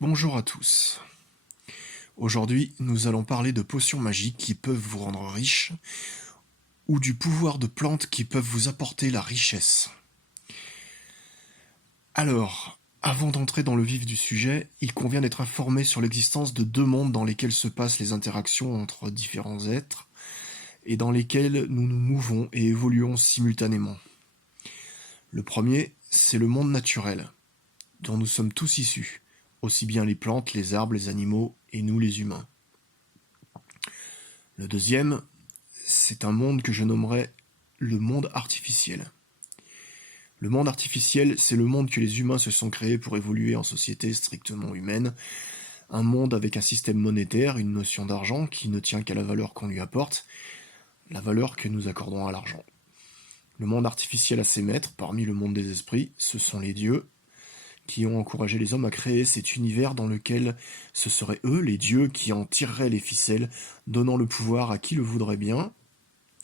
Bonjour à tous. Aujourd'hui, nous allons parler de potions magiques qui peuvent vous rendre riche ou du pouvoir de plantes qui peuvent vous apporter la richesse. Alors, avant d'entrer dans le vif du sujet, il convient d'être informé sur l'existence de deux mondes dans lesquels se passent les interactions entre différents êtres et dans lesquels nous nous mouvons et évoluons simultanément. Le premier, c'est le monde naturel, dont nous sommes tous issus, aussi bien les plantes, les arbres, les animaux et nous les humains. Le deuxième, c'est un monde que je nommerais le monde artificiel. Le monde artificiel, c'est le monde que les humains se sont créés pour évoluer en société strictement humaine, un monde avec un système monétaire, une notion d'argent qui ne tient qu'à la valeur qu'on lui apporte, la valeur que nous accordons à l'argent. Le monde artificiel a ses maîtres, parmi le monde des esprits, ce sont les dieux, qui ont encouragé les hommes à créer cet univers dans lequel ce seraient eux, les dieux, qui en tireraient les ficelles, donnant le pouvoir à qui le voudrait bien,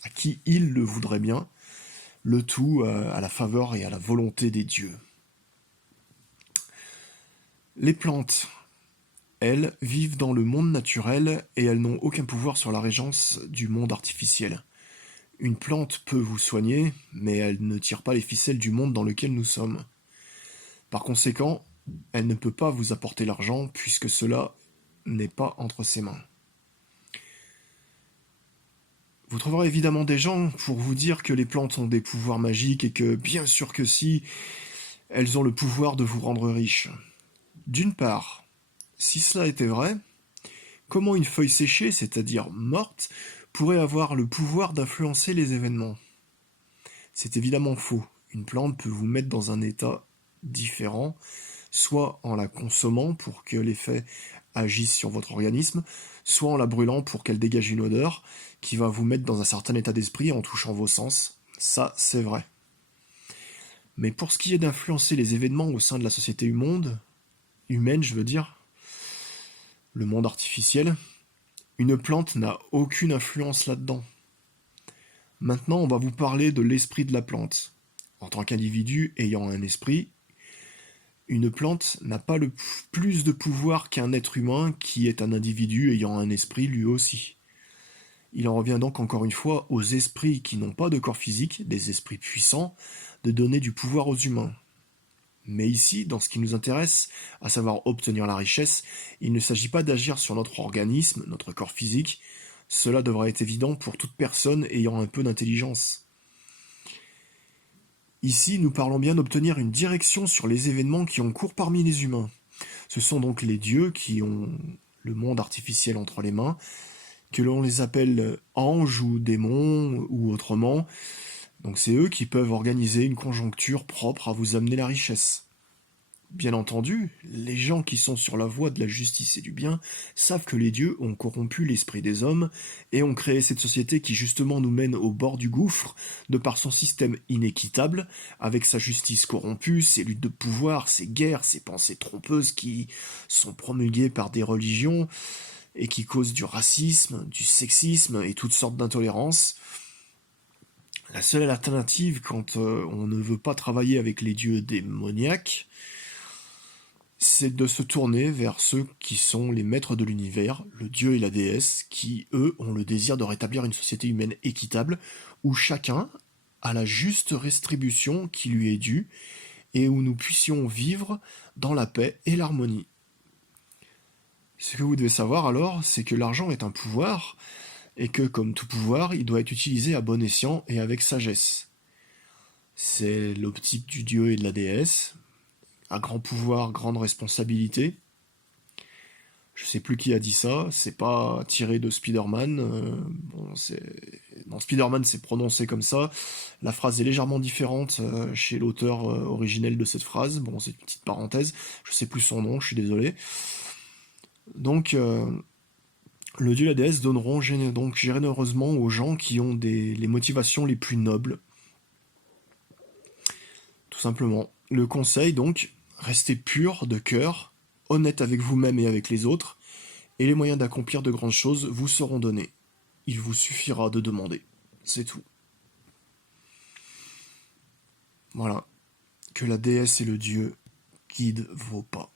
à qui ils le voudraient bien, le tout à la faveur et à la volonté des dieux. Les plantes, elles, vivent dans le monde naturel et elles n'ont aucun pouvoir sur la régence du monde artificiel. Une plante peut vous soigner, mais elle ne tire pas les ficelles du monde dans lequel nous sommes. Par conséquent, elle ne peut pas vous apporter l'argent puisque cela n'est pas entre ses mains. Vous trouverez évidemment des gens pour vous dire que les plantes ont des pouvoirs magiques et que, bien sûr que si, elles ont le pouvoir de vous rendre riche. D'une part, si cela était vrai, comment une feuille séchée, c'est-à-dire morte, pourrait avoir le pouvoir d'influencer les événements? C'est évidemment faux. Une plante peut vous mettre dans un état différent, soit en la consommant pour que l'effet agisse sur votre organisme, soit en la brûlant pour qu'elle dégage une odeur qui va vous mettre dans un certain état d'esprit en touchant vos sens. Ça, c'est vrai. Mais pour ce qui est d'influencer les événements au sein de la société humaine, je veux dire, le monde artificiel, une plante n'a aucune influence là-dedans. Maintenant, on va vous parler de l'esprit de la plante. En tant qu'individu ayant un esprit, une plante n'a pas plus de pouvoir qu'un être humain qui est un individu ayant un esprit lui aussi. Il en revient donc encore une fois aux esprits qui n'ont pas de corps physique, des esprits puissants, de donner du pouvoir aux humains. Mais ici, dans ce qui nous intéresse, à savoir obtenir la richesse, il ne s'agit pas d'agir sur notre organisme, notre corps physique. Cela devrait être évident pour toute personne ayant un peu d'intelligence. Ici, nous parlons bien d'obtenir une direction sur les événements qui ont cours parmi les humains. Ce sont donc les dieux qui ont le monde artificiel entre les mains, que l'on les appelle anges ou démons ou autrement. Donc c'est eux qui peuvent organiser une conjoncture propre à vous amener la richesse. Bien entendu, les gens qui sont sur la voie de la justice et du bien savent que les dieux ont corrompu l'esprit des hommes et ont créé cette société qui justement nous mène au bord du gouffre de par son système inéquitable, avec sa justice corrompue, ses luttes de pouvoir, ses guerres, ses pensées trompeuses qui sont promulguées par des religions et qui causent du racisme, du sexisme et toutes sortes d'intolérances. La seule alternative quand on ne veut pas travailler avec les dieux démoniaques, c'est de se tourner vers ceux qui sont les maîtres de l'univers, le dieu et la déesse, qui, eux, ont le désir de rétablir une société humaine équitable, où chacun a la juste rétribution qui lui est due, et où nous puissions vivre dans la paix et l'harmonie. Ce que vous devez savoir alors, c'est que l'argent est un pouvoir, et que, comme tout pouvoir, il doit être utilisé à bon escient et avec sagesse. C'est l'optique du dieu et de la déesse, à grand pouvoir, grande responsabilité. Je sais plus qui a dit ça, c'est pas tiré de Spider-Man. Dans Spider-Man, c'est prononcé comme ça. La phrase est légèrement différente chez l'auteur originel de cette phrase. Bon, c'est une petite parenthèse. Je sais plus son nom, je suis désolé. Donc, le dieu et la déesse donneront donc généreusement aux gens qui ont les motivations les plus nobles. Tout simplement. Le conseil, donc, restez pur de cœur, honnête avec vous-même et avec les autres, et les moyens d'accomplir de grandes choses vous seront donnés. Il vous suffira de demander. C'est tout. Voilà. Que la déesse et le dieu guident vos pas.